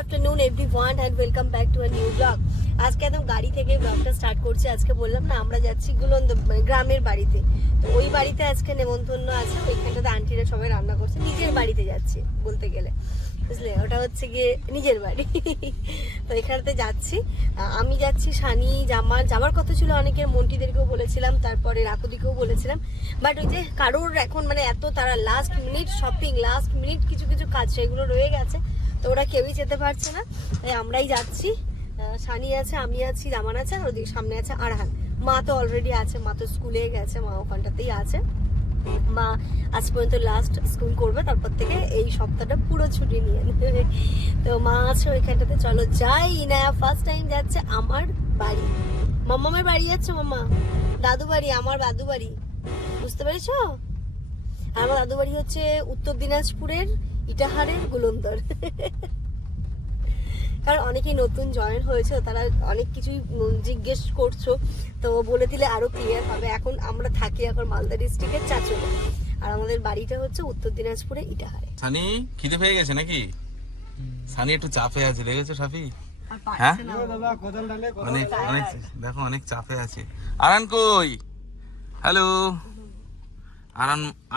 Afternoon everyone and welcome back to a new blog. আজকে একদম গাড়ি থেকে ব্লগটা স্টার্ট করছি। আজকে বললাম না আমরা যাচ্ছি গুলন্দ গ্রামের বাড়িতে, তো ওই বাড়িতে আজকে নেমন্তন্ন আছে। ওইখানটাতে আন্টিরা সবাই রান্না করছে, নিজের বাড়িতে যাচ্ছি বলতে গেলে, বুঝলে, ওটা হচ্ছে গিয়ে নিজের বাড়ি। তো এখানেতে যাচ্ছি, আমি যাচ্ছি। সানি যাওয়ার কথা ছিল অনেকের, মন্টিদেরকেও বলেছিলাম, তারপরে রাকুদিকেও বলেছিলাম, বাট ওই যে কারোর এখন মানে এত তারা last minute shopping, last minute কিছু কিছু কাজ সেগুলো রয়ে গেছে, তো ওরা কেউই যেতে পারছে না, তাই আমরাই যাচ্ছি। সানি আছে, আমি আছি, জামান আছে, আর ওদিকে সামনে আছে আরহান। মা তো অলরেডি আছে, মা তো স্কুলে গেছে, মা ওখানটাতেই আছে। মা আজ পর্যন্ত লাস্ট স্কুল করবে, তারপর থেকে এই সপ্তাহটা পুরো ছুটি নিয়ে নেবে। তো মা আছে ওইখানটাতে, চলো যাই। ইনায়া ফার্স্ট টাইম যাচ্ছে আমার বাড়ি, মামামের বাড়ি যাচ্ছে। মামা দাদু বাড়ি, আমার দাদু বাড়ি, বুঝতে পেরেছো? আর আমার দাদু বাড়ি হচ্ছে উত্তর দিনাজপুরের ইটাহারের গুলন্দর। কারণ অনেকেই নতুন জয়েন হয়েছে, তারা অনেক কিছুই জিজ্ঞেস করছো, তো বলে দিলে আরো ক্লিয়ার হবে। এখন আমরা থাকি এখন মালদা ডিস্ট্রিক্টের চাচলে, আর আমাদের বাড়িটা হচ্ছে উত্তর দিনাজপুরে ইটাহারে। সানি খিদে পেয়ে গেছে নাকি? সানি একটু চাপে আছে, দেখেছো সাফি? হ্যাঁ অনেক অনেক, দেখো অনেক চাপে আছে। আরান কই? হ্যালো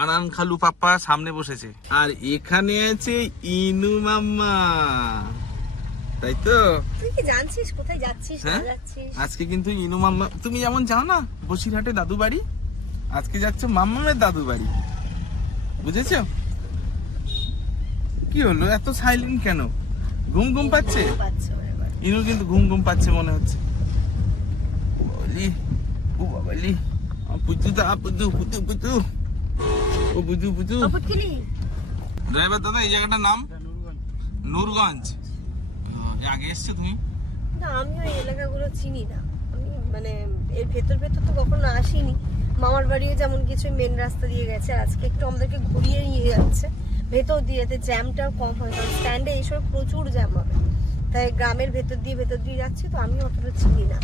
আরান খালু পাপ্পা সামনে বসেছে, আর এখানে আছে ইনু মাম্মা, তাই তো? তুই কি জানছিস কোথায় যাচ্ছিস না যাচ্ছিস? আজকে কিন্তু ইনু মাম্মা, তুমি যেমন যাও না বসিরহাটে দাদু বাড়ি, আজকে যাচ্ছে মাম্মামের দাদু বাড়ি, বুঝেছো? কি হলো এত সাইলেন্ট কেন? ঘুম ঘুম পাচ্ছে? ইনু কিন্তু ঘুম ঘুম পাচ্ছে মনে হচ্ছে। বলি ও বাবালি, পুতু দা পুতু পুতু পুতু, ও পুতু পুতু। ড্রাইভার দাদা, এই জায়গাটার নাম নূরগঞ্জ। আগে এসছো তুমি? না, আমি ওই এলাকাগুলো চিনি না, আমি মানে এর ভেতর ভেতর তো কখনো আসিনি। মামার বাড়িও যেমন কিছু মেন রাস্তা দিয়ে গেছে, আজকে একটু আমাদেরকে ঘুরিয়ে নিয়ে যাচ্ছে ভেতর দিয়ে, যাতে জ্যামটাও কম হয়, কারণ স্ট্যান্ডে এইসব প্রচুর জ্যাম হবে, তাই গ্রামের ভেতর দিয়ে যাচ্ছি, তো আমি অতটা চিনি না।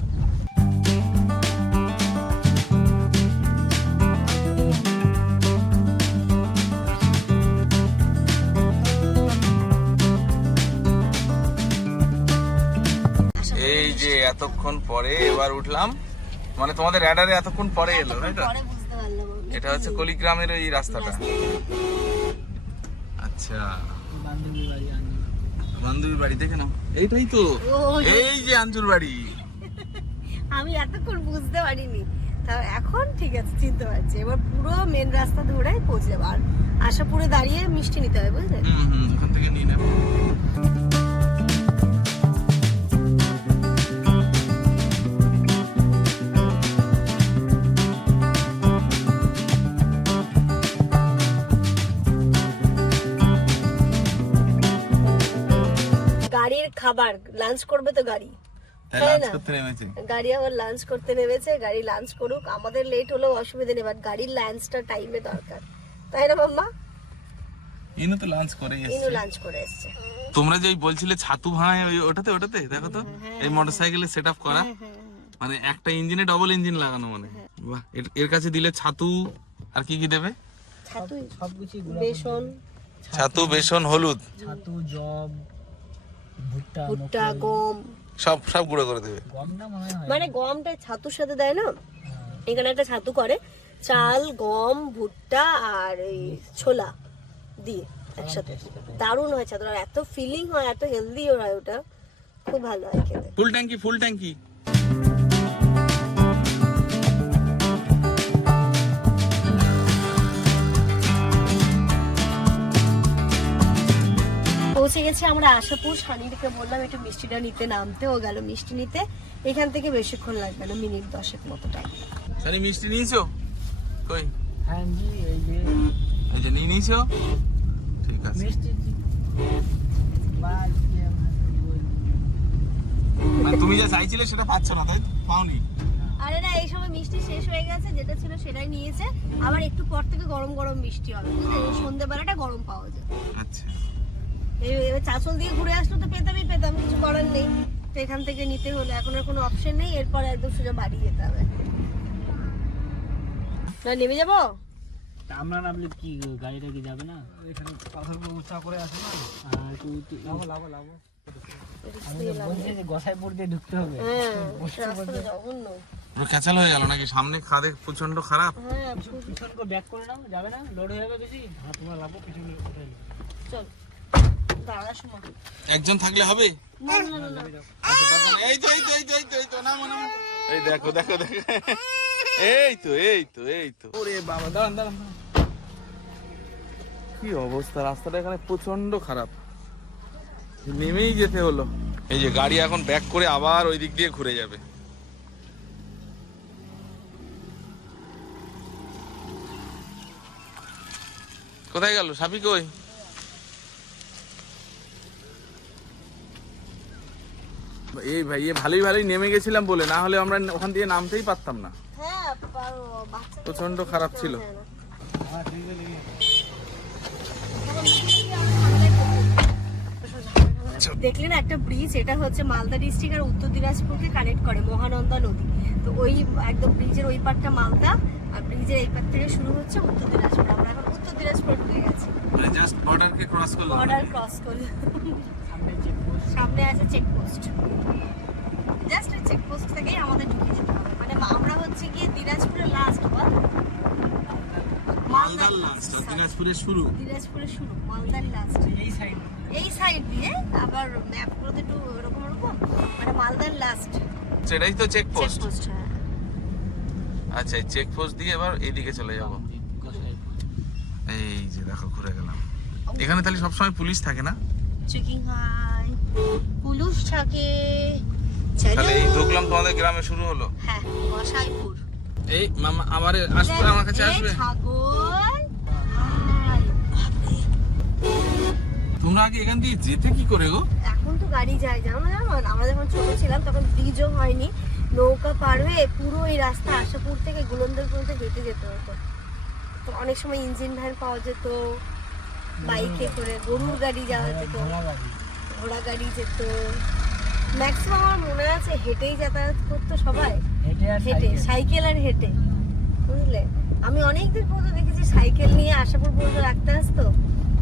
এই যে এতক্ষণ পরে এবার উঠলাম, মানে তোমাদের র্যাডারে এতক্ষণ পরে এলো, তাই তো? এটা হচ্ছে কলিগ্রামের ওই রাস্তাটা। আচ্ছা, বান্ধবীর বাড়ি দেখে নাও, এইটাই তো, এই যে আঞ্জুর বাড়ি। আমি এতক্ষণ বুঝতে পারিনি, তা এখন ঠিক আছে চিনতে পারছি। এবার পুরো মেন রাস্তা ধরে পৌঁছে যাবো, আর আশাপুরে দাঁড়িয়ে মিষ্টি নিতে হবে, বুঝলে? ওখান থেকে নিয়ে নেবো। গাড়ির খাবার লাঞ্চ করবে তো গাড়ি, গাড়ি আবার লাঞ্চ করতে নেমেছে। গাড়ি লাঞ্চ করুক, আমাদের লেট হলেও অসুবিধা নেই, বাট গাড়ির লাঞ্চটা টাইমে দরকার, তাই না মাম্মা? ইনু তো লাঞ্চ করে এসেছে। ইনু লাঞ্চ করে এসেছে। তোমরা যে বলছিলে ছাতু ভাঙায়, ওটাতে দেখো তো, এই মোটরসাইকেলে সেটআপ করা, মানে একটা ইঞ্জিনে ডবল ইঞ্জিন লাগানো, মানে বাহ। এর কাছে দিলে ছাতু, আর কি কি দেবে? ছাতু, সবকিছু, বেসন, ছাতু, বেসন, হলুদ, ছাতু, জব, ভুট্টা, গম, সব গুঁড়ো করে দেবে। গম না মনে হয়, মানে গমটা ছাতুর সাথে দেয় না, এখানে একটা ছাতু করে চাল, গম, ভুট্টা আর এই ছোলা দিয়ে একসাথে, দারুণ হয় ছাতু, আর এত ফিলিং হয়, এত হেলদি হয়, ওটা খুব ভালো হয় খেতে। ফুল ট্যাঙ্কি। পৌঁছে গেছি আমরা আশাপুর। সানিকে বললাম একটু মিষ্টিটা নিতে, নামতে ও গেল মিষ্টি নিতে। এখান থেকে বেশিক্ষণ লাগবে না, মিনিট 10 মতো টাইম। সানি মিষ্টি নিয়েছো? কই? হ্যাঁ জি, এই যে নিয়েছো, ঠিক আছে। মিষ্টি মানে তুমি যা চাইছিলে সেটা পাচ্ছ না, তাই তো? পাওনি? আরে না, এই সময় মিষ্টি শেষ হয়ে গেছে, যেটা ছিল সেটাই নিয়েছে। আবার একটু পর থেকে গরম গরম মিষ্টি হবে, বুঝলে, সন্ধ্যেবেলাটা গরম পাওয়া যায়। আচ্ছা, এবার চাঁচল দিয়ে ঘুরে আসলো তো পেতাম, কিছু করার নেই, তো এখান থেকে নিতে হলো। এখন আর কোনো অপশন নেই, এরপর একদম সোজা বাড়ি যেতে হবে। না নেমে যাবো? আমরা নামলে কি গাড়িটা কি যাবে না? এখানে পাথর উঁচা করে আছে না, আর লাভ আমাদের বলছে যে গোসাইপুর দিয়ে ঢুকতে হবে। হ্যাঁ রাস্তাটা জঘন্য। পুরো ক্যাচাল হয়ে গেল নাকি? সামনে খাদে প্রচন্ড খারাপ। হ্যাঁ পিছন করে ব্যাক করে নাও, যাবে না? লোড হয়ে যাবে বেশি। হ্যাঁ তোমার লাভো পিছনে উঠে যাবে। চল দাঁড়া সময় একজন থাকলে হবে? না না না না আচ্ছা, তখন এই তো এই তো এই তো এই তো এই তো নামো নামো। এই দেখো দেখো দেখো, এই তো এই তো এই তো। ওরে বাবা, দাঁড়ান দাঁড়ান দাঁড়ান। কি অবস্থা, রাস্তাটা এখানে প্রচন্ড খারাপ, নেমেই যেতে হলো। এই যে গাড়ি এখন ব্যাক করে আবার ওই দিক দিয়ে ঘুরে যাবে। কোথায় গেল সাপি? কই? এই ভাই ভালোই ভালোই নেমে গেছিলাম বলে, না হলে আমরা ওখান দিয়ে নামতেই পারতাম না। হ্যাঁ পারো বাচ্চা প্রচন্ড খারাপ ছিল। আমার ট্রেনে লেগে গেছে। দেখলে না একটা ব্রিজ, এটা হচ্ছে মালদা ডিস্ট্রিক্ট আর উত্তর দিনাজপুরকে কানেক্ট করে, মহানন্দা নদী। তো ওই একদম ব্রিজের ওই পারটা মালদা আর ব্রিজের এই পার থেকে শুরু হচ্ছে উত্তর দিনাজপুর। আমরা এখন উত্তর দিনাজপুর ঢুকে গেছি, মানে জাস্ট বর্ডারকে ক্রস করলাম। বর্ডার ক্রস করলাম। সামনে চেকপোস্ট। সামনে আছে চেকপোস্ট, জাস্ট এই চেকপোস্ট থেকেই আমাদের ঢুকে যেতে হবে। মানে আমরা হচ্ছে গিয়ে দিনাজপুরের লাস্ট বা মালদার লাস্ট, দিনাজপুরের শুরু। দিনাজপুরের শুরু, মালদার লাস্ট। এই সাইড এই সাইড দিয়ে আবার ম্যাপ গুলোতে একটু এরকম এরকম, মানে মালদার লাস্ট সেটাই তো চেকপোস্ট। চেকপোস্ট। আচ্ছা, এই চেকপোস্ট দিয়ে এবার এইদিকে চলে যাব। গোসাইপুর। এই যে দেখো ঘুরে গেলাম। এখানে তাহলে সবসময় পুলিশ থাকে না? চেকিং হয়, পুলিশ থাকে। তাহলে এই ঢুকলাম, তোমাদের গ্রামে শুরু হলো। হ্যাঁ গোসাইপুর। এই মামা আবার আসবে, আমার কাছে আসবে। এই ছাগল। তোমরা আগে এখান দিয়ে যেতে কি করে গো? এখন তো গাড়ি যায়, জানো না? আমরা যখন ছোট ছিলাম তখন ব্রিজও হয়নি, নৌকা পার হয়ে পুরো এই রাস্তা আশাপুর থেকে গুলন্দের পর্যন্ত হেঁটে যেতে হতো। তো অনেক সময় ইঞ্জিন ভ্যান পাওয়া যেত, বাইকে করে, গরুর গাড়ি যাওয়া যেত, ঘোড়া গাড়ি। ঘোড়া গাড়ি যেত। ম্যাক্সিমাম আমার মনে আছে হেঁটেই যাতায়াত করতো সবাই, হেঁটে আর হেঁটে, সাইকেল। সাইকেল আর হেঁটে, বুঝলে? আমি অনেকদিন পর্যন্ত দেখেছি সাইকেল নিয়ে আশাপুর পর্যন্ত রাখতে আসতো,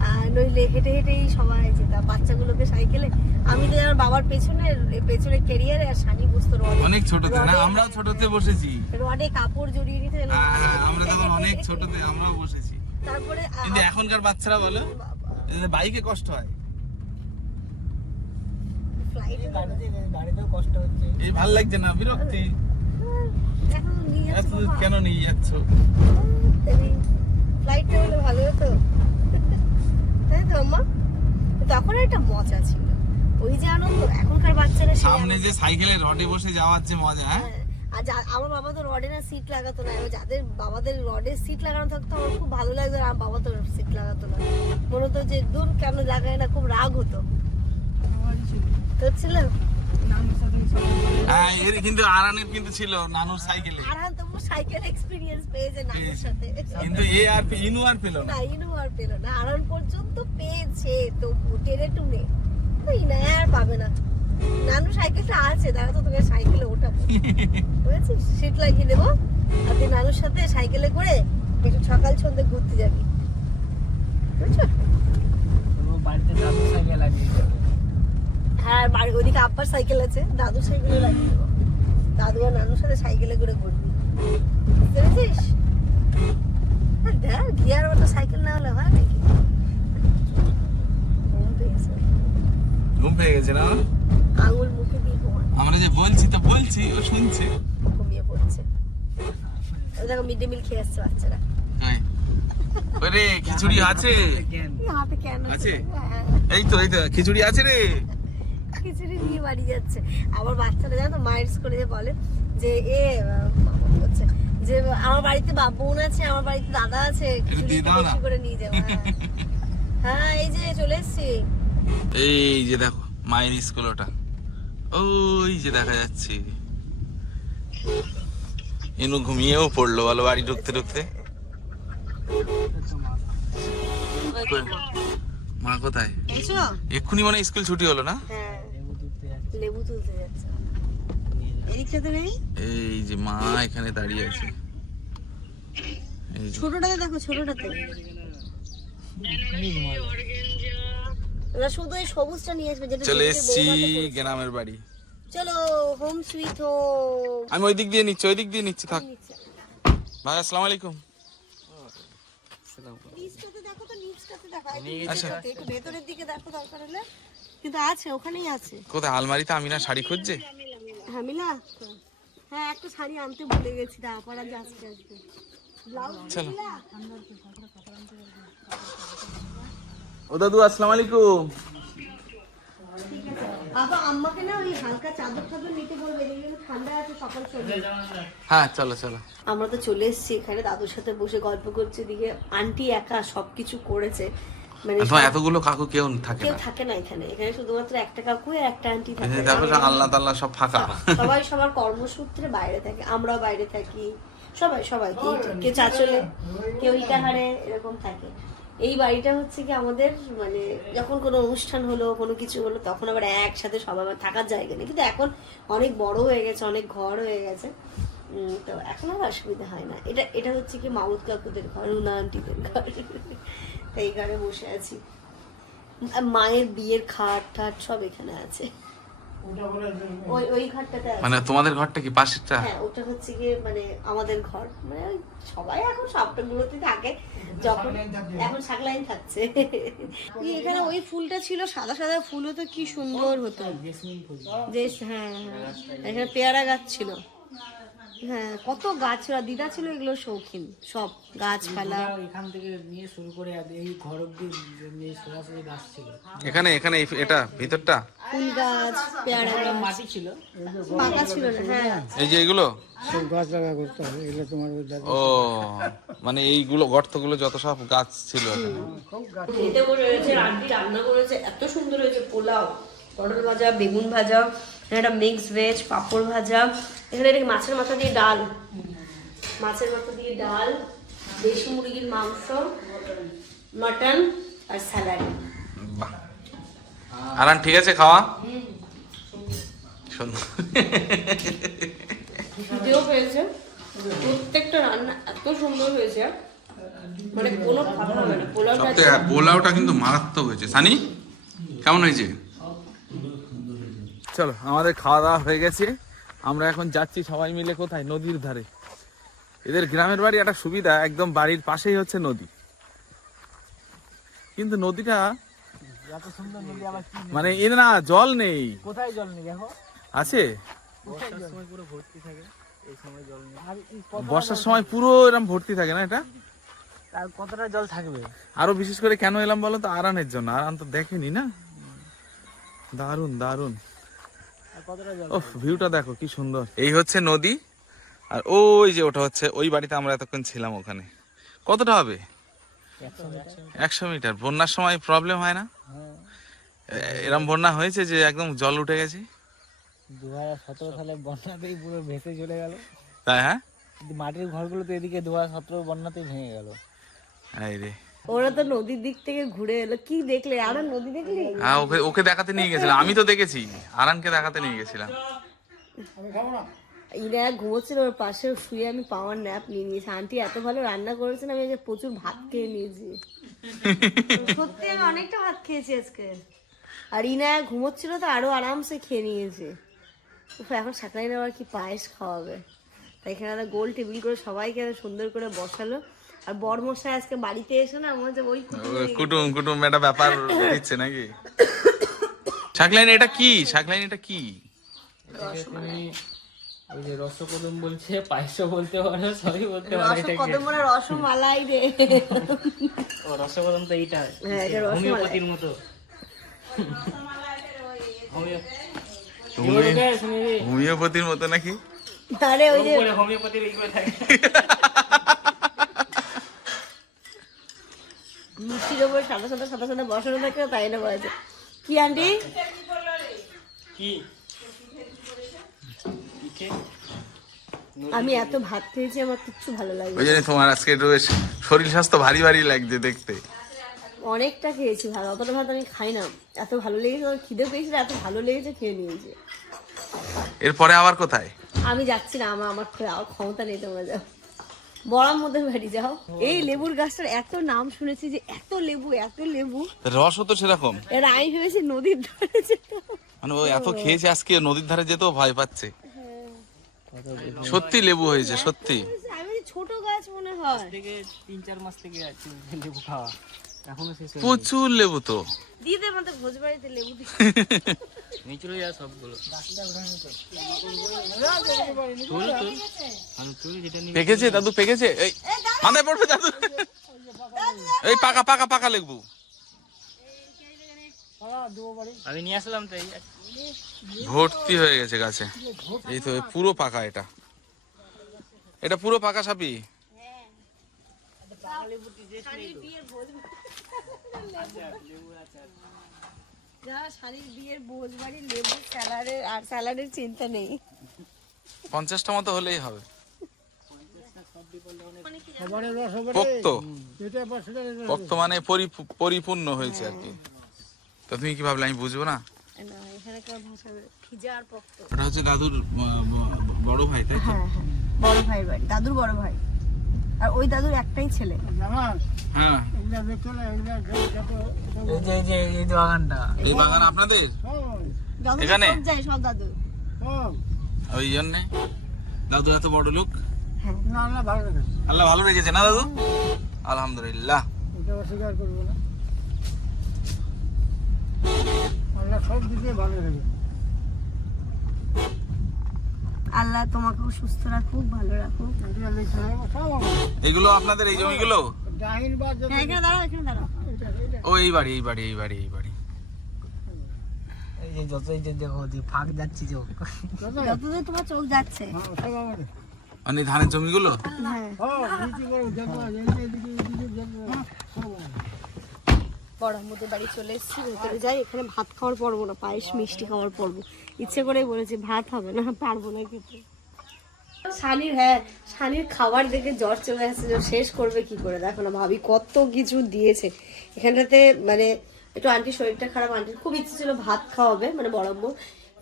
আর নইলে হেঁটে হেঁটেই সবাই যেতাম বাচ্চাগুলোকে সাইকেলে। আমি তো আমার বাবার পেছনে ক্যারিয়ারে, আর সানি বসতো রডে। অনেক ছোটতে না? আমরাও ছোটতে বসেছি। রডে কাপড় জড়িয়ে নিতে। হ্যাঁ হ্যাঁ, আমরা তখন অনেক ছোটতে আমরাও বসেছি। তারপরে কিন্তু এখনকার বাচ্চারা বলো বাইকে কষ্ট হয়। ফ্লাইটে গাড়িতেও কষ্ট হচ্ছে। এই ভাল লাগছে না? বিরক্তি। এখন নিয়ে এত যাচ্ছ দূর বাবা। কেন নিয়ে যাচ্ছ? ফ্লাইটটা হলে ভালো হতো, তাই তো আম্মা? তখন একটা মজা ছিল, ওই যে আনন্দ। এখনকার বাচ্চারা সেই সামনে আনন্দ। যে সাইকেলে রডে বসে যাওয়ার যে মজা, হ্যাঁ? হ্যাঁ, আর আমার বাবা তো রডে না সিট লাগাতো না, এবার যাদের বাবাদের রডে সিট লাগানো থাকতো আমার খুব ভালো লাগতো, আর আমার বাবা তো সিট লাগাতো না। মনে হতো যে দূর কেন লাগায় না, খুব রাগ হতো। তোর ছিল? হ্যাঁ, এর কিন্তু আরানের কিন্তু ছিল নানুর সাইকেলে। আরহান তো সাইকেল এক্সপিরিয়েন্স পেয়েছে নানুর সাথে, কিন্তু এ আর ইনু আর পেল না। না ইনু আর পেল না। আরহান পর্যন্ত পেয়েছে তো টেনে টুনে, তো ইনা আর পাবে না। নানু সাইকেলটা আছে, দাঁড়া তো তোকে সাইকেলে ওঠাবো, বুঝেছিস? সিট লাগিয়ে দেবো, আর তুই নানুর সাথে সাইকেলে করে একটু সকাল সন্ধ্যে ঘুরতে যাবি, বুঝছো? তোর বাড়িতে দাদু সাইকেল আছে। হ্যাঁ, বাড়ি ওইদিকে আব্বার সাইকেল আছে, দাদুর সাইকেলে লাগিয়ে দেবো। দাদু আর নানুর সাথে সাইকেলে করে ঘুরবি, বুঝতে পেরেছিস? দেখ গিয়ার ওটা সাইকেল না হলে হয় নাকি? ঘুম পেয়ে গেছে না? আঙুল মুখে দিয়ে ঘুমান, আমরা যে বলছি তো বলছি, ও শুনছে। ঘুমিয়ে পড়ছে। ওই দেখো মিড ডে মিল খেয়ে আসছে বাচ্চারা। এই, ওরে খিচুড়ি আছে? কেন? এই হাতে কেন আছে? হ্যাঁ, এই তো খিচুড়ি আছে রে। খিচুড়ি নিয়ে বাড়ি যাচ্ছে। আবার বাচ্চারা জানো তো মায়ের স্কুলে যে বলে যে হচ্ছে যে আমার বাড়িতে বোন আছে, আমার বাড়িতে দাদা আছে, খিচুড়ি দিয়ে একটু দাও না। বেশি করে নিয়ে যাবো। হ্যাঁ এই যে চলে এসছি। এই যে দেখো মায়ের স্কুল, ওটা ওই যে দেখা যাচ্ছে। এনু ঘুমিয়েও পড়লো বলো বাড়ি ঢুকতে ঢুকতে। মা কোথায়? এসো। এক্ষুনি মানে স্কুল ছুটি হলো না? হ্যাঁ লেবু তুলতে যাচ্ছে। লেবু তুলতে যাচ্ছে। এদিকটাতে নেই? এই যে মা এখানে দাঁড়িয়ে আছে। এই যে ছোটটাতে দেখো, ছোটটাতে। ওরা শুধু এই সবুজটা নিয়ে আসবে যেটা চলে জেঠুদের এসছি বৌভাতে করেছে। গ্রামের বাড়ি। চলো হোম সুইট হোম। আমি ওই দিক দিয়ে নিচ্ছি থাক। ভাই আসসালামু আলাইকুম। নিচটাতে দেখো তো, নিচটাতে দেখো, আচ্ছা। একটু ভেতরের দিকে দেখো দরকার হলে, কিন্তু আছে, ওখানেই আছে। কোথায় আলমারিতে আমিনা শাড়ি খুঁজছে? হ্যাঁ মিলা, হ্যাঁ একটা শাড়ি আনতে ভুলে গেছি, তারপর আজ আসতে আসবে ব্লাউজ। চলো। ও দাদু আসসালামু আলাইকুম। বাবা আম্মাকে না ওই হালকা চাদর টাদর নিতে বলবে, এগুলো ঠান্ডা আছে সকাল সকাল। হ্যাঁ চলো। আমরা তো চলে এসেছি এখানে, দাদুর সাথে বসে গল্প করছে, দিকে আন্টি একা সবকিছু করেছে, মানে এখন এতগুলো কাকু কেউ থাকে কেউ না, থাকে না এখানে। এখানে শুধুমাত্র একটা কাকু আর একটা আন্টি থাকে। তারপরে আল্লাহ তাল্লাহ সব ফাঁকা। সবাই সবার কর্মসূত্রে বাইরে থাকে, আমরাও বাইরে থাকি, সবাই কেউ চাচলে, কেউ ইটাহারে, এরকম থাকে। এই বাড়িটা হচ্ছে কি আমাদের, মানে যখন কোনো অনুষ্ঠান হলো, কোনো কিছু হলো, তখন আবার একসাথে সবাই থাকার জায়গা নেই, কিন্তু এখন অনেক বড় হয়ে গেছে, অনেক ঘর হয়ে গেছে, তো এখন আর অসুবিধা হয় না। এটা হচ্ছে কি মামুদ কাকুদের ঘর, রুনা আন্টিদের ঘর। এই ঘরে বসে আছি, মায়ের বিয়ের খাট ঠাট সব এখানে আছে। ওই ঘরটাতে আছে। মানে তোমাদের ঘরটা কি পাশেরটা? হ্যাঁ ওটা হচ্ছে গিয়ে মানে আমাদের ঘর, মানে ওই সবাই এখন সবগুলোতে থাকে, যখন এখন শাকলাইন থাকছে। এখানে ওই ফুলটা ছিল, সাদা সাদা ফুল হতো, কি সুন্দর হতো। হ্যাঁ এখানে পেয়ারা গাছ ছিল, হ্যাঁ কত গাছ ছিল, দিদা ছিল এগুলো শৌখিন, সব গাছপালা। এখান থেকে নিয়ে শুরু করে এই ঘর অব্দি সরাসরি গাছ ছিল। এখানে এটা ভিতরটা ফুল গাছ, পেয়ারা গাছ, মাটি ছিল, পাকা ছিল না। হ্যাঁ এই যে এগুলো সব গাছ লাগা করতে হবে, এগুলো তোমার ও মানে এইগুলো গর্তগুলো যত সব গাছ ছিল এখানে। খেতে বলে রয়েছে, আন্টি রান্না করেছে, এত সুন্দর হয়েছে। পোলাও, পটল ভাজা, বেগুন ভাজা, একটা মিক্স ভেজ, পাঁপড় ভাজা, এখানে এটা মাছের মাথা দিয়ে ডাল, দেশি মুরগির মাংস, মটন আর স্যালাড। বাহ, আরান ঠিক আছে খাওয়া? সুন্দর। খিদেও পেয়েছে, প্রত্যেকটা রান্না এত সুন্দর হয়েছে, মানে কোনো কথা হবে না। পোলাওটা কিন্তু মারাত্মক হয়েছে। সানি কেমন হয়েছে? চলো আমাদের খাওয়া দাওয়া হয়ে গেছে, আমরা এখন যাচ্ছি সবাই মিলে কোথায়, নদীর ধারে। এদের গ্রামের বাড়ি একটা সুবিধা, একদম বাড়ির পাশেই হচ্ছে নদী, কিন্তু নদীটা এত সুন্দর নদী আবার কি মানে এর না জল নেই। কোথায় জল নেই দেখো, আছে বর্ষার সময় পুরো ভর্তি থাকে, এই সময় জল নেই। আর বর্ষার সময় পুরো এরকম ভর্তি থাকে না এটা? আর কতটা জল থাকবে? আরো বিশেষ করে কেন এলাম বলো তো, আরানের জন্য। আরান তো দেখেনি না, দারুন দারুন। আর কতটা জল? ওহ ভিউটা দেখো কি সুন্দর। এই হচ্ছে নদী, আর ওই যে ওটা হচ্ছে ওই বাড়িতে আমরা এতক্ষণ ছিলাম, ওখানে কতটা হবে? 100 মিটার। বন্যার সময় প্রবলেম হয় না? এরম বন্যা হয়েছে যে একদম জল উঠে গেছে? 2017 সালে বন্যাতেই পুরো ভেসে চলে গেল। তাই? হ্যাঁ মাটির ঘরগুলো তো এদিকে 2017 বন্যাতেই ভেঙে গেল। এই রে, ওরা তো নদীর দিক থেকে ঘুরে এলো, কি দেখলে? আর নদী দেখলি? হ্যাঁ ওকে দেখাতে নিয়ে গেছিলাম, আমি তো দেখেছি, আরানকে দেখাতে নিয়ে গেছিলাম। ইরা ঘুমোচ্ছিল ওর পাশে শুয়ে, আমি পাওয়ার ন্যাপ নিয়ে নিয়েছি। আন্টি এত ভালো রান্না করেছেন, আমি যে প্রচুর ভাত খেয়ে নিয়েছি। সত্যি আমি অনেকটা ভাত খেয়েছি আজকে। আর ইনা ঘুমোচ্ছিল তো আরো আরামসে খেয়ে নিয়েছে। এখন সাকরাইন আবার কি পায়েস খাওয়াবে, তাই এখানে একটা গোল টেবিল করে সবাইকে সুন্দর করে বসালো। আর বড়মশাই আজকে বাড়িতে এসে না আমার ওই কুটুম একটা ব্যাপার দিচ্ছে নাকি? শাকলাইন এটা কি? ওই যে রসকদম বলছে, পায়েসও বলতে পারো, সবই বলতে পারো। এটা কি? রসকদমের রসমালাই রে। ও রসকদম তো এইটা, হ্যাঁ এটা রসমালাই। হোমিওপ্যাথির মতো। হোমিওপ্যাথির মতো নাকি? আরে ওই যে হোমিওপ্যাথির এইগুলো থাকে। মিষ্টির ওপর সাদা সাদা বসানো থাকে, তাই না বলেছে। কি আন্টি? কি? আমি এত ভাত খেয়েছি, আমার কিচ্ছু ভালো লাগে ওই জন্য তোমার আজকে একটু বেশ শরীর স্বাস্থ্য ভারী ভারী লাগছে দেখতে। অনেকটা খেয়েছি ভাত, অতটা ভাত আমি খাই না। এত ভালো লেগেছে, আমার খিদে পেয়েছিল, এত ভালো লেগেছে, খেয়ে নিয়েছে। এরপরে আবার কোথায়? আমি যাচ্ছি না, আমার ক্ষমতা নেই, তোমরা যাও। বড়ামদের বাড়ি যাও। এই লেবুর গাছটার এত নাম শুনেছি যে এত লেবু এত লেবু, রসও তো সেরকম। এর আমি ভেবেছি নদীর ধারে যেত। মানে ও এত খেয়েছে আজকে নদীর ধারে যেতেও ভয় পাচ্ছে। সত্যি লেবু হয়েছে সত্যি। আমি ছোট গাছ মনে হয়। থেকে 3-4 মাস থেকে আছে লেবু খাওয়া, এখনো শেষ হয়নি। প্রচুর লেবু তো। দিদি আমাদের ভোজ বাড়িতে লেবু দিচ্ছে। নিচে যা সবগুলো পেকেছে দাদু পেকেছে। এই মাথায় পড়বে দাদু। এই পাকা পাকা পাকা লেবু। আমি নিয়ে আসলাম তাই। ভর্তি হয়ে গেছে গাছে। এই তো পুরো পাকা, এটা এটা পুরো পাকা সাপি। শাড়ির বিয়ের ভোজ বাড়ি লেবু স্যালাডের আর স্যালাডের চিন্তা নেই। 50টা মতো হলেই হবে। পোক্ত পোক্ত মানে পরিপূর্ণ হয়েছে আর কি। তো তুমি কি ভাবলে আমি বুঝবো না? এখানে কেউ ভাষা খিজা আর পক্ত। এটা হচ্ছে দাদুর বড় ভাই, তাই তো? হ্যাঁ হ্যাঁ, বড় ভাই বাড়ি, দাদুর বড় ভাই। আর ওই দাদুর একটাই ছেলে। হ্যাঁ, এই বাগানটা, এই বাগান আপনাদের দাদু এখানে? সব যায়, সব দাদু। ওই জন্য দাদু এত বড় লোক। হ্যাঁ, আল্লাহ ভালো রেখেছে না দাদু? আলহামদুলিল্লাহ। আল্লাহ তোমাকেও সুস্থ রাখুক, ভালো রাখুক। এগুলো আপনাদের এই জমিগুলো? হ্যাঁ, এখানে দাঁড়াও, এখানে দাঁড়াও। ও এই বাড়ি এই বাড়ি এই বাড়ি এই বাড়ি। এই যে যতই যে দেখো যে ফাঁক যাচ্ছি চোখ, যতদূর তোমার চোখ যাচ্ছে। মানে ধানের জমিগুলো? হ্যাঁ, বড়ামদের বাড়ি চলে এসেছি, ভেতরে যাই। এখানে ভাত খাওয়ার পর্ব না, পায়েস মিষ্টি খাওয়ার পর্ব। ইচ্ছে করে বলেছি ভাত হবে না, পারবো না খেতে। শানির, হ্যাঁ শানির খাবার দেখে জ্বর চলে আসছে, যে শেষ করবে কি করে। দেখো না ভাবি কত কিছু দিয়েছে এখানটাতে। মানে একটু আন্টির শরীরটা খারাপ, আন্টির খুব ইচ্ছে ছিল ভাত খাওয়াবে, মানে বড়াম্মু,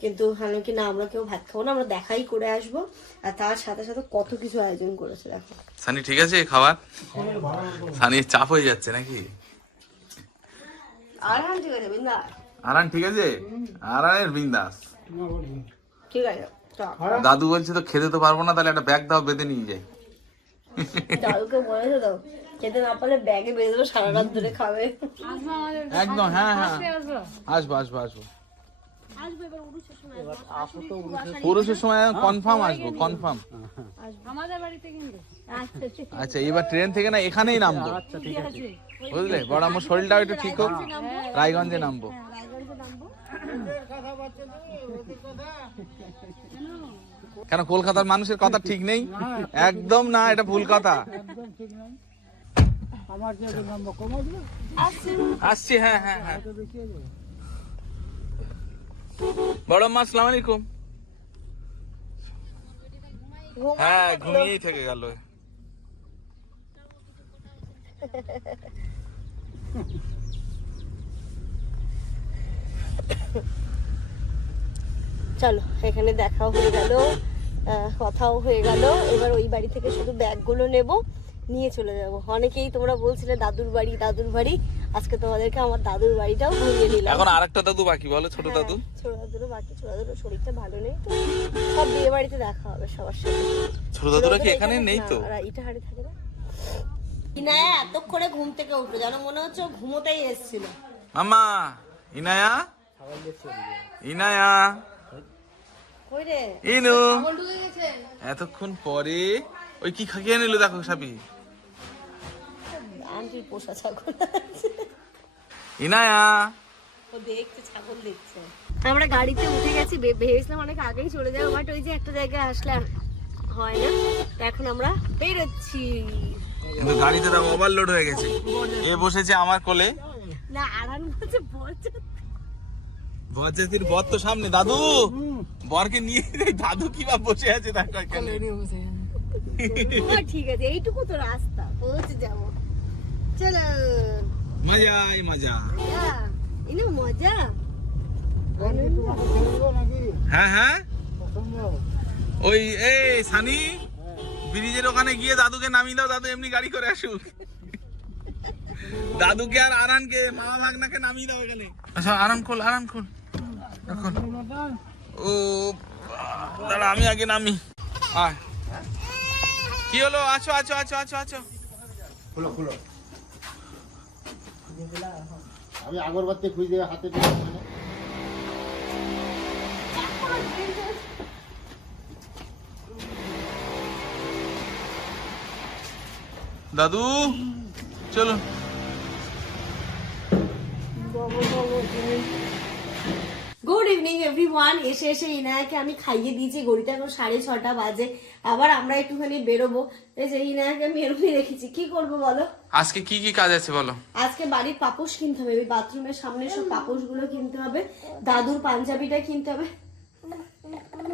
কিন্তু ভাবলাম কি না আমরা কেউ ভাত খাবো না, আমরা দেখাই করে আসবো। আর তার সাথে সাথে কত কিছু আয়োজন করেছে দেখো। সানি ঠিক আছে খাবার? সানির চাপ হয়ে যাচ্ছে নাকি? আরাম ঠিক আছে বিন্দা, আরান ঠিক আছে? আরানের বিন্দাস। ঠিক আছে চল। দাদু বলছে তো খেতে তো পারবো না, তাহলে একটা ব্যাগ দাও, বেঁধে নিয়ে যাই। দাদুকে বলেছে তো খেতে না পারলে ব্যাগে বেঁধে দেবো, সারা রাত ধরে খাবে। একদম, হ্যাঁ হ্যাঁ আসবো আসবো আসবো। পুরুষের সময় কনফার্ম আসবো, কনফার্ম। আমাদের বাড়িতে কিন্তু আচ্ছা এবার ট্রেন থেকে না এখানেই নামবো, বুঝলে? বড় আমার শরীরটাও একটু ঠিক হোক, রায়গঞ্জে নামবো। কেন কলকাতার মানুষের কথা ঠিক নেই? একদম না, এটা ভুল কথা। আসছি, হ্যাঁ হ্যাঁ হ্যাঁ। বড় মা আসসালামু আলাইকুম। হ্যাঁ ঘুমিয়েই থেকে গেল। চলো এখানে দেখাও হয়ে গেল, কথাও হয়ে গেল। এবার ওই বাড়ি থেকে শুধু ব্যাগগুলো নেব, নিয়ে চলে যাব। অনেকেই তোমরা বলছিলে দাদুর বাড়ি দাদুর বাড়ি, আজকে তোমাদেরকে আমার দাদুর বাড়িটাও ঘুরিয়ে দিলাম। এখন আরেকটা দাদু বাকি, বলো ছোট দাদু। ছোট দাদুরও বাকি, ছোট দাদুর শরীরটা ভালো নেই তো, সব বিয়ে বাড়িতে দেখা হবে সবার সাথে। ছোট দাদুরা কি এখানে নেই তো? ইটাহারে থাকে না। ইনায়া এতক্ষণে ঘুম থেকে উঠলো, যেন মনে হচ্ছে ও ঘুমোতেই এসেছিল। মামা ইনায়া, ইনায়া কই রে ইনু, এতক্ষণ পরে ওই কি খাইয়ে নিল দেখো সাপি। আন্টির পোষা ছাগল ইনায়া, ও দেখছে, ছাগল দেখছে। আমরা গাড়িতে উঠে গেছি, ভেবেছিলাম অনেক আগেই চলে যাবো, বাট ওই যে একটা জায়গায় আসলে আর হয় না। তো এখন আমরা বেরোচ্ছি। কিন্তু গাড়িতে তো ওভারলোড হয়ে গেছে। এ বসেছে আমার কোলে, না আরাম হচ্ছে বলছে বরযাত্রীর বর তো সামনে। দাদু বরকে নিয়ে দাদু কিভাবে বসে আছে দেখো এখানে। ঠিক আছে, এইটুকু তো রাস্তা, পৌঁছে যাবো। চলো মজাই মজা। ইনু মজা। হ্যাঁ হ্যাঁ ওই এই সানি ব্রিজের ওখানে গিয়ে দাদুকে নামিয়ে দাও, দাদু এমনি গাড়ি করে আসুক। দাদুকে আর আরানকে, মামা ভাগনাকে নামিয়ে দাও এখানে। আচ্ছা আরাম খোল, আরাম খোল, খোল। ও দাঁড়া, আমি আগে নামি। আয়, কি হলো? আছো আছো আছো আছো আছো। খুলো খুলো। আমি আগরবাতি খুঁজে হাতে নিয়ে দাদু চলো। Good evening everyone. এসে এসে ইনায়াকে আমি খাইয়ে দিয়েছি, গড়িতে এখন 6:30 বাজে। আবার আমরা একটুখানি বেরোবো। এই যে ইনায়াকে আমি এরকমই রেখেছি, কি করবো বলো? আজকে কি কি কাজ আছে বলো? আজকে বাড়ির পাপোশ কিনতে হবে, ওই বাথরুমের সামনে সব পাপোশ গুলো কিনতে হবে, দাদুর পাঞ্জাবিটা কিনতে হবে,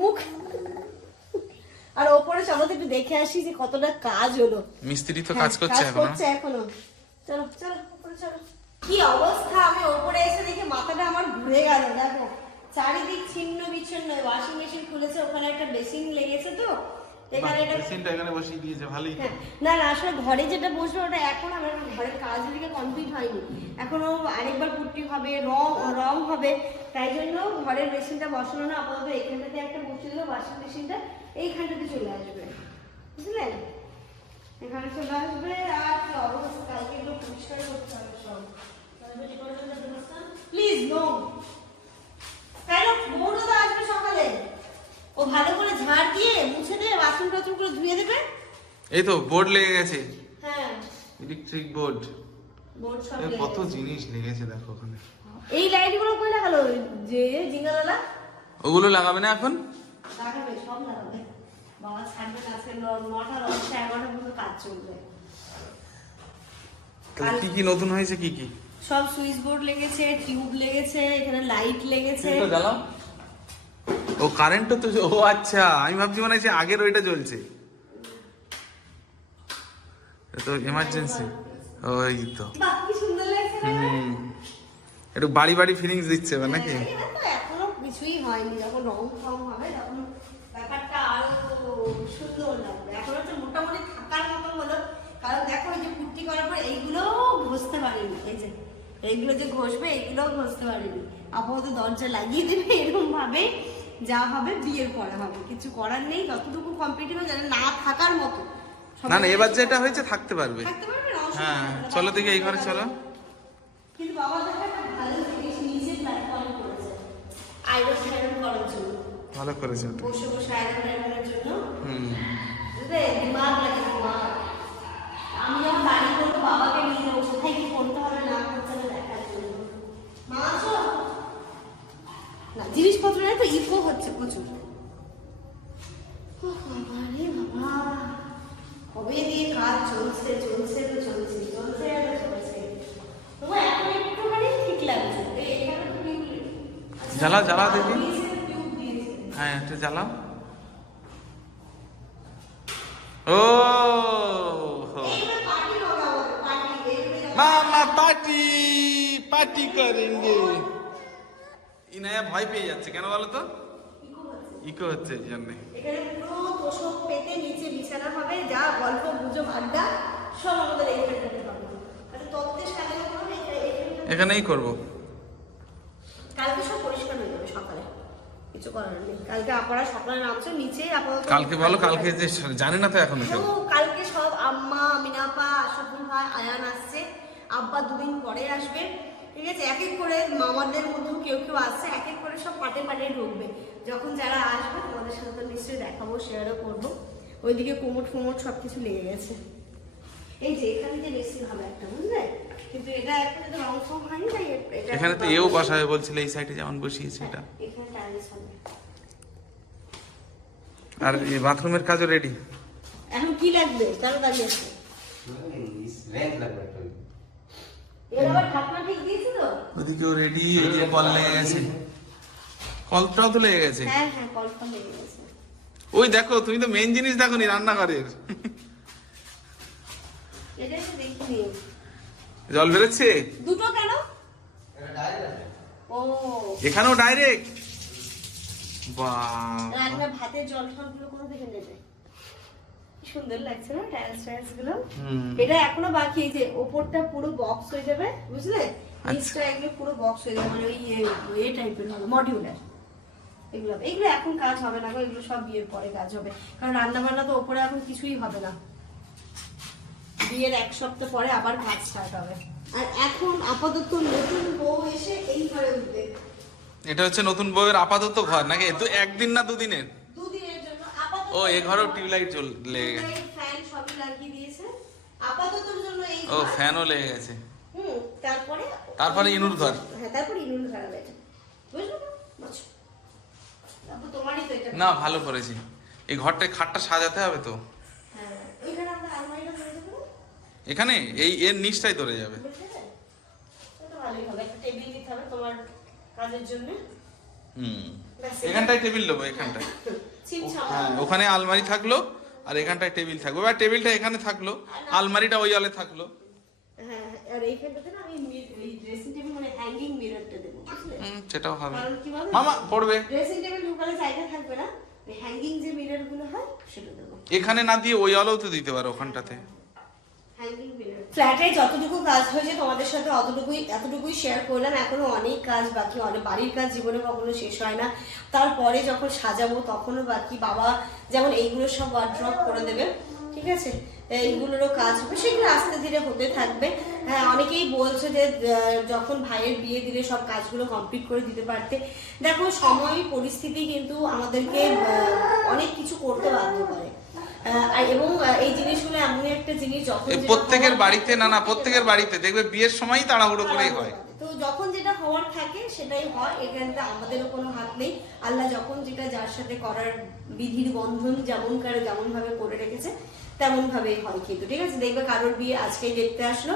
মুখ আর ওপরে চলো তো একটু দেখে আসি যে কতটা কাজ হলো। মিস্ত্রি তো কাজ করছে এখনো। চলো চলো উপরে চলো। কি অবস্থা, আমি ওপরে এসে দেখে মাথাটা আমার ঘুরে গেল। দেখো চারিদিক ছিন্ন বিচ্ছিন্ন। ওয়াশিং মেশিন খুলেছে, ওখানে একটা বেসিন লেগেছে, তো এখানে এটা মেশিনটা এখানে বসিয়ে দিয়েছে, ভালোই। হ্যাঁ, না না আসলে ঘরে যেটা বসবে ওটা এখন আমার ঘরের কাজ দিকে কমপ্লিট হয়নি, এখনো আরেকবার পুট্টি হবে, রং হবে, তাই জন্য ঘরের মেশিনটা বসানো না, আপাতত এখানটাতে একটা বসিয়ে দিল। ওয়াশিং মেশিনটা এইখানটাতে চলে আসবে, বুঝলেন? এখানে চলে আসবে। আর কি অবস্থা, কালকে একটু পরিষ্কার করতে হবে সব। প্লিজ নো, কেন বউটা তো আসবে সকালে, ও ভালো করে ঝাড় দিয়ে মুছে দিয়ে বাথরুম টাথরুম করে ধুয়ে দেবে। এই তো বোর্ড লেগে গেছে, হ্যাঁ ইলেকট্রিক বোর্ড, বোর্ড সব কত জিনিস লেগেছে দেখো ওখানে। এই লাইট গুলো কই লাগালো? যে জিঙ্গালালা ওগুলো লাগাবে না এখন? লাগাবে, সব লাগাবে। বাবা ছাড়বে না, আজকে 9টা 11টা পর্যন্ত কাজ চলবে। তাহলে কি কি নতুন হয়েছে? কি কি? সব সুইচ বোর্ড লেগেছে, টিউব লেগেছে, এখানে লাইট লেগেছে। জ্বালাও। ও কারেন্ট তো, ও আচ্ছা, আমি ভাবছি মনে হচ্ছে আগের ওইটা জ্বলছে। এটা তো এমার্জেন্সি। ওই তো, বাহ কি সুন্দর লাগছে না? একটু বাড়ি বাড়ি ফিলিংস দিচ্ছে এবার নাকি? হ্যাঁ, এটা তো এখনো কিছুই হয়নি, যখন রং ফং হবে তখন ব্যাপারটা আরো সুন্দর লাগবে। এখন হচ্ছে মোটামুটি থাকার মতো হলো, কারণ দেখো এই যে পুট্টি করার পর এইগুলো ঘষতে পারিনি, এই যে এইগুলো যে ঘষবে এইগুলো ঘষতে পারিনি। আপাতত দরজা লাগিয়ে দেবে, এরকম ভাবে যা হবে বিয়ের পরে হবে, কিছু করার নেই। যতটুকু কমপ্লিট হবে জানে না থাকার মতো। না না, এবার যেটা হয়েছে থাকতে পারবে। থাকতে পারবে না, হ্যাঁ চলো দেখি এই ঘরে চলো। কিন্তু বাবা দেখো একটা ভালো জিনিস নিচে প্ল্যাটফর্ম করেছে আয়রন ফায়রন করার জন্য, ভালো করেছে। বসে বসে আয়রন ফায়রনের জন্য। বুঝলে, দিমাগ লাগে দিমাগ। আমি যখন বাড়ি করবো বাবাকে নিয়ে যাবো, কোথায় কি করতে হবে না করতে হবে দেখার জন্য। মা আছো না, জিনিসপত্র নেই তো, ইকো হচ্ছে প্রচুর। বাবারে বাবা, কবে দিয়ে কাজ চলছে চলছে তো চলছে চলছে আর চলছে। তবু এখন একটুখানি ঠিক লাগছে। এখানে তো জ্বালাও জ্বালাও দেখি। হ্যাঁ একটু জ্বালাও। ও মামা পার্টি পার্টি করেंगे। ইনায়া ভয় পেয়ে যাচ্ছে কেন বলো তো? ইকো হচ্ছে এই জন্য। এখানে পুরো তোষক পেতে নিচে বিছানা হবে, যা গল্প গুজব আড্ডা সব আমাদের এখানে করতে হবে। আচ্ছা তত্ত্বের সাজানো হবে এখানেই করব। কালকে সব পরিষ্কার হয়ে যাবে সকালে, কিছু করার নেই। কালকে আপনারা সকালে নামছো নিচে আপাতত। কালকে বলো, কালকে যে জানি না তো এখনো কেউ। কালকে সব আম্মা, মিনাপা, আশরাফুল ভাই, আয়ান আসছে, আব্বা 2 দিন পরে আসবে, ঠিক আছে? এক এক করে মামাদের মধ্যেও কেউ কেউ আসছে, এক এক করে সব পাটে পাটে ঢুকবে। যখন যারা আসবে তোমাদের সাথে তো নিশ্চয়ই দেখাবো, শেয়ারও করবো। ওইদিকে কোমর ফোমর সবকিছু লেগে গেছে। এই যে এখানে যে বেশি ভালো একটা, বুঝলে? কিন্তু এটা এখন তো রং ফং হয়নি, তাই এটা এখানে তো এও বসাবে বলছিল, এই সাইডে যেমন বসিয়েছে এটা। এখানে টাইলস হবে। আর এই বাথরুমের কাজও রেডি। এখন কি লাগবে? চলো দাঁড়িয়ে আছে। এর আবার ঢাকনা ঠিক দিয়েছে তো? ওদিকেও রেডি। এই যে কল লেগে গেছে, কলটাও তো লেগে গেছে। হ্যাঁ হ্যাঁ, কলটা লেগে গেছে। ওই দেখো, তুমি তো মেন জিনিস দেখো নি, রান্নাঘরের। এটাই তো দেখিনি। জল বেরোচ্ছে দুটো কেন? ও এখানেও ডাইরেক্ট। বাহ, রান্না ভাতের জল ঠলগুলো কোথা থেকে নেবে? কি সুন্দর লাগছে না টাইলস গুলো। হুম। এটা এখনো বাকি, এই যে ওপরটা পুরো বক্স হয়ে যাবে বুঝলে, নিচটা এগুলো পুরো বক্স হয়ে যাবে, মানে ওই এ টাইপের হবে মডিউলার। এগুলো এখন কাজ হবে না গো, এগুলো সব বিয়ের পরে কাজ হবে, কারণ রান্না বান্না তো ওপরে এখন কিছুই হবে না, বিয়ের 1 সপ্তাহ পরে আবার কাজ স্টার্ট হবে। আর এখন আপাতত নতুন বউ এসে এই ঘরে উঠবে। এটা হচ্ছে নতুন বউয়ের আপাতত ঘর নাকি? তো একদিন না দুদিনের? দুদিনের জন্য আপাতত। ও এই ঘরেও টিউবলাইট লেগে গেছে। ফ্যান সবই লাগিয়ে দিয়েছে আপাততর জন্য এই ও ঘর। ফ্যানও লেগে গেছে। তারপরে ইনুর ঘর। হ্যাঁ, তারপরে ইনুর ঘর হবে এটা, বুঝলো না? বুঝছো? তারপর তোমারই তো এটা। না ভালো করেছি। এই ঘরটায় খাটটা সাজাতে হবে তো। হ্যাঁ, ওইখানে আমরা আলমারিটা করে দেবো না? এখানে এই এর নিচটাই ধরে যাবে। বুঝলে? তো ভালোই হবে, একটা টেবিল দিতে হবে তোমার কাজের জন্য। হুম। ব্যাস, এখানটায় টেবিল দেবো, এখানটায়। ছিমছাম। হ্যাঁ, ওখানে আলমারি থাকলো আর এখানটায় টেবিল থাকবে, বা টেবিলটা এখানে থাকলো, আলমারিটা ওই আলে থাকলো। হ্যাঁ, আর এইখানটাতে না আমি এই ড্রেসিং টেবিল মানে হ্যাঙ্গিং মিররটা দেবো, বুঝলে? সেটাও হবে। কারণ কি বলো? মামা পড়বে। ড্রেসিং টেবিল ঢোকালে জায়গা থাকবে না, ওই হ্যাঙ্গিং যে মিরর গুলো হয় সেটা দেবো। এখানে না দিয়ে ওই আলোও তো দিতে পারো ওখানটাতে। ফ্ল্যাটে যতটুকু কাজ হয়েছে তোমাদের সাথে এতটুকুই শেয়ার করলাম। এখনো অনেক কাজ বাকি, অনেক বাড়ির কাজ জীবনে কখনো শেষ হয় না। তারপরে যখন সাজাবো তখনও বাকি। বাবা যেমন এইগুলো সব ওয়ার্ড্রপ করে দেবে, ঠিক আছে, এইগুলোরও কাজ হবে, সেগুলো আস্তে ধীরে হতে থাকবে। হ্যাঁ, অনেকেই বলছে যে যখন ভাইয়ের বিয়ে দিলে সব কাজগুলো কমপ্লিট করে দিতে পারতে। দেখো, সময় পরিস্থিতি কিন্তু আমাদেরকে অনেক কিছু করতে বাধ্য করে, এবং এই জিনিসগুলো এমন একটা জিনিস যখন প্রত্যেকের বাড়িতে না প্রত্যেকের বাড়িতে দেখবে বিয়ের সময়ই তাড়াহুড়ো করেই হয়। তো যখন যেটা হওয়ার থাকে সেটাই হয়, এখানটা আমাদেরও কোনো হাত নেই। আল্লাহ যখন যেটা যার সাথে করার বিধির বন্ধন যেমন ভাবে করে রেখেছে তেমন ভাবেই হয় কিন্তু, ঠিক আছে? দেখবে কারোর বিয়ে আজকেই দেখতে আসলো,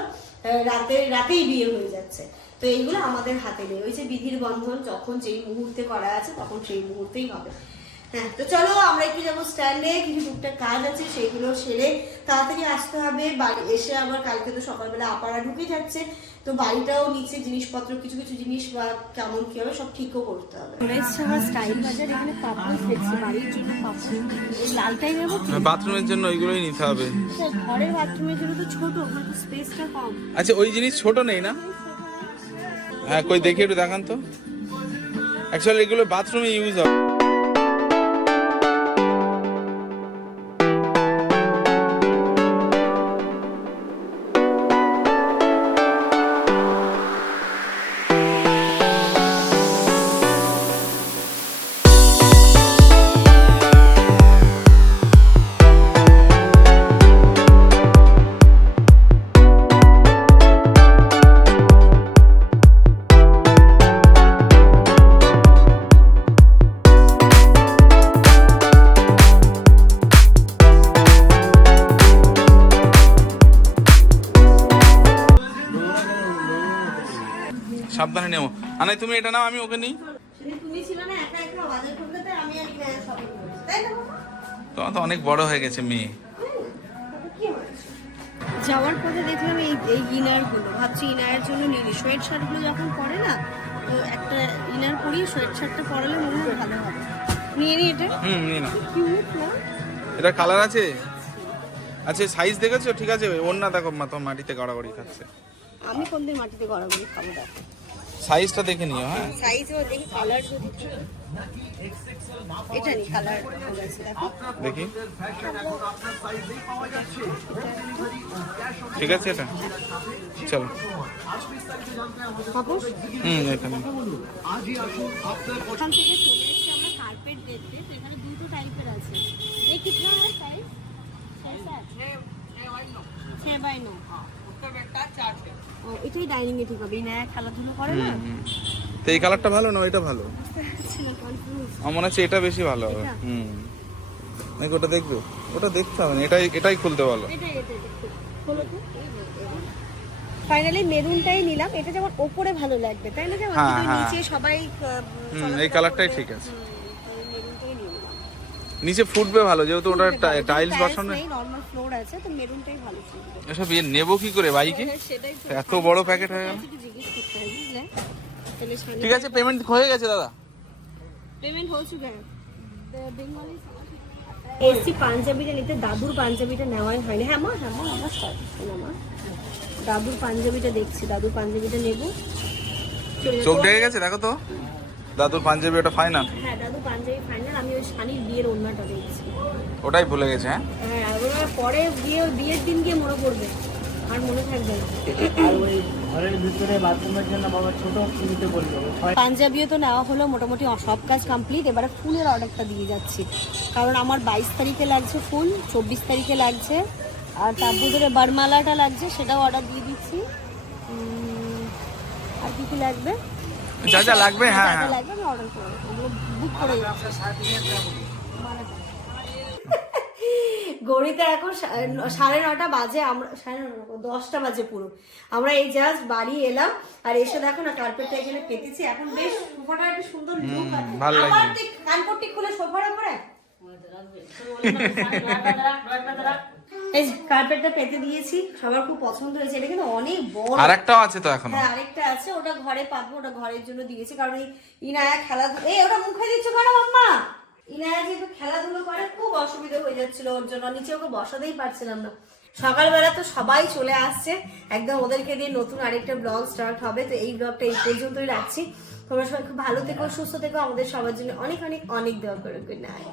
রাতেই বিয়ে হয়ে যাচ্ছে। তো এইগুলো আমাদের হাতে নেই, ওই যে বিধির বন্ধন, যখন যেই মুহূর্তে করা আছে তখন সেই মুহূর্তেই হবে। হ্যাঁ, তো চলো আমরা একটু যাবো স্ট্যান্ডে, কিছু টুকটাক কাজ আছে সেইগুলো সেরে তাড়াতাড়ি আসতে হবে। বাড়ি এসে আবার কালকে তো সকালবেলা আপারা ঢুকে যাচ্ছে, তো বাড়িটাও নিচে জিনিসপত্র কিছু জিনিস বা কেমন কি হবে সব ঠিকও করতে হবে। স্টাইল বাজার, এখানে পাপড় ফেলছে বাড়ির জন্য, পাপড় এই লালটাই নেবো। বাথরুমের জন্য ওইগুলোই নিতে হবে। ঘরের বাথরুমের জন্য তো ছোট, ওখানে তো স্পেসটা কম। আচ্ছা, ওই জিনিস ছোট নেই না? হ্যাঁ, কই দেখি একটু দেখান তো। অ্যাকচুয়ালি এগুলো বাথরুমে ইউজ হবে। সাবধানে নেবো। আনাই তুমি এটা নাও, আমি ওকে নিই। তুমি ছিল না একা একা বাজার করতে, তাই আমি আর এখানে শপিং করেছি, তাই না বাবা? তোমার তো অনেক বড় হয়ে গেছে মেয়ে। যাওয়ার পথে দেখলাম এই ইনারগুলো, ভাবছি ইনারের জন্য নিয়ে নিই। সোয়েট শার্টগুলো যখন পরে না, তো একটা ইনার পরিয়ে সোয়েট শার্টটা পরালে মনে হয় ভালো হবে। নিয়ে নিই এটা। নিয়ে নাও। কিউট না? এটা কালার আছে? আচ্ছা, সাইজ দেখেছো? ঠিক আছে, ওর না দেখো তোমার মাটিতে গড়াগড়ি খাচ্ছে। আমি কোনদিন মাটিতে গড়াগড়ি খাবো না। সাইজটা দেখে নিও। হ্যাঁ, সাইজও দেখি, কালার যদি এটা নি কালার আছে, দেখো দেখি। ঠিক আছে, এটা চলো। এখানে ওখান থেকে চলে এসেছি আমরা কার্পেট দেখতে। তো এখানে দুটো টাইপের আছে। এই কিতনা है साइज? 6x9। ও, এটাই ডাইনিং এ ঠিক হবে। ইনায়া খেলাধুলো করে না? তো এই কালারটা ভালো না এটা ভালো? ছিল কনফিউজ। আমার মনে হচ্ছে এটা বেশি ভালো হবে। নাকি ওটা দেখবে? ওটা দেখতে হবে না, এটাই খুলতে ভালো। এটা খোলো তো। ফাইনালি মেরুনটাই নিলাম। এটা যেমন ওপরে ভালো লাগবে, তাই না? যেমন হ্যাঁ, হ্যাঁ। নিচে সবাই এই কালারটাই ঠিক আছে। মেরুনটাই নিয়ে নিলাম। নিচে ফুটবে ভালো, যেহেতু ওটা টাইলস বসানো। নরমাল ফ্লোর আছে, তো মেরুনটাই ভালো ফুটবে। এসব নেবো কি করে বাইকে? সেটাই তো। এত বড় প্যাকেট হয়ে গেল। কিছু জিজ্ঞেস করতে হবে, বুঝলে? তাহলে সামনে ঠিক আছে, পেমেন্ট হয়ে গেছে দাদা। पेमेंट हो चुका है। बेंगली समझ में आता है। এসি পাঞ্জাবিটা নিতে, দাদুর পাঞ্জাবিটা নেওয়াই হয়নি। হ্যাঁ মা, হ্যাঁ মা, আমার মা দাদুর পাঞ্জাবিটা দেখছি, দাদুর পাঞ্জাবিটা নেবো। চোখ ঢেকে গেছে দেখো তো, দাদুর পাঞ্জাবি ওটা ফাইনাল। হ্যাঁ দাদু পাঞ্জাবি ফাইনাল। আমি ওই শানির বিয়ের ওড়নাটা দেখছি। ওটাই ভুলে গেছে। হ্যাঁ হ্যাঁ ওরা পরে বিয়ের দিন গিয়ে মনে পড়বে, আর মনে থাকবে না। আর ওই ঘরের ভিতরে বাথরুমের জন্য বাবা ছোট কিনতে বললো। পাঞ্জাবিও তো নেওয়া হলো, মোটামুটি সব কাজ কমপ্লিট। এবারে ফুলের অর্ডারটা দিয়ে যাচ্ছি, কারণ আমার 22 তারিখে লাগছে ফুল, 24 তারিখে লাগছে, আর তারপর ধরে বারমালাটা লাগছে, সেটাও অর্ডার দিয়ে দিচ্ছি। আর কি কি লাগবে, যা যা লাগবে হ্যাঁ যা যা হ্যাঁ লাগবে আমি অর্ডার করে ওগুলো বুক করে যাচ্ছি। ঘড়িতে এখন 9:30 বাজে, আমরা 10টা বাজে পুরো। আমরা এই জাস্ট বাড়ি এলাম, আর এসে দেখো না কার্পেটটা এখানে পেতেছি। এখন বেশ সোফাটা একটা সুন্দর লুক আছে। ভালো লাগছে। আবার তুই কানপট্টি খুলে সোফার উপরে এই যে কার্পেটটা পেতে দিয়েছি, সবার খুব পছন্দ হয়েছে। এটা কিন্তু অনেক বড়। আরেকটাও আছে তো এখনো। হ্যাঁ আরেকটা আছে, ওটা ঘরে পাতবো, ওটা ঘরের জন্য দিয়েছি। কারণ এই ইনায়া খেলাধুলো, এই ওটা মুখে দিচ্ছ কেন মাম্মা? ইনায়া যেহেতু খেলাধুলো করে খুব অসুবিধা হয়ে যাচ্ছিল ওর জন্য, নিচে ওকে বসাতেই পারছিলাম না। সকালবেলা তো সবাই চলে আসছে একদম, ওদেরকে দিয়ে নতুন আরেকটা ব্লগ স্টার্ট হবে। তো এই ব্লগটা এই পর্যন্তই রাখছি। তোমরা সবাই খুব ভালো থেকো, সুস্থ থেকো, আমাদের সবার জন্য অনেক অনেক অনেক দোয়া করো। Good night.